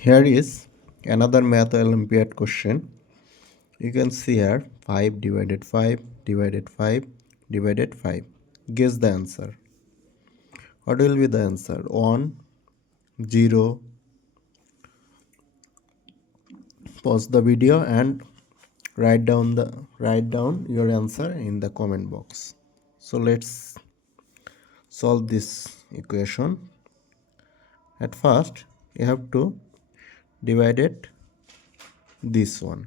Here is another math Olympiad question. You can see here 5 divided 5 divided 5 divided 5. Guess the answer. What will be the answer? 1, 0. Pause the video and write down your answer in the comment box. So let's solve this equation. At first you have to divide it this one.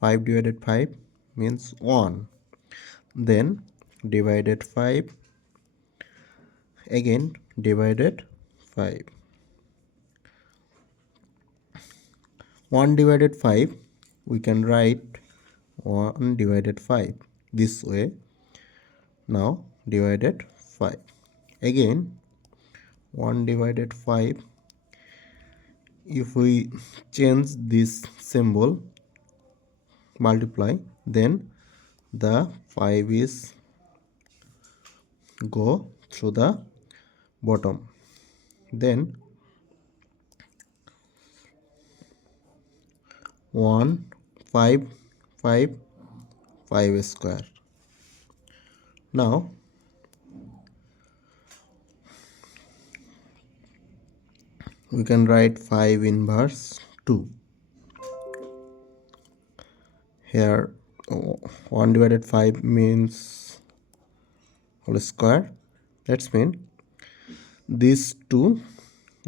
5 divided 5 means 1. Then divided 5, again divided 5. 1 divided 5, we can write 1 divided 5 this way. Now divided 5. Again 1 divided 5. If we change this symbol, multiply, then the 5 is go through the bottom. Then 1 5 5 5 square. Now we can write 5 inverse 2. Here 1 divided 5 means whole square. That's mean these 2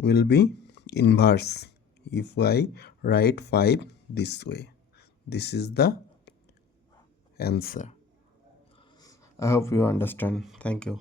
will be inverse if I write 5 this way. This is the answer. I hope you understand. Thank you.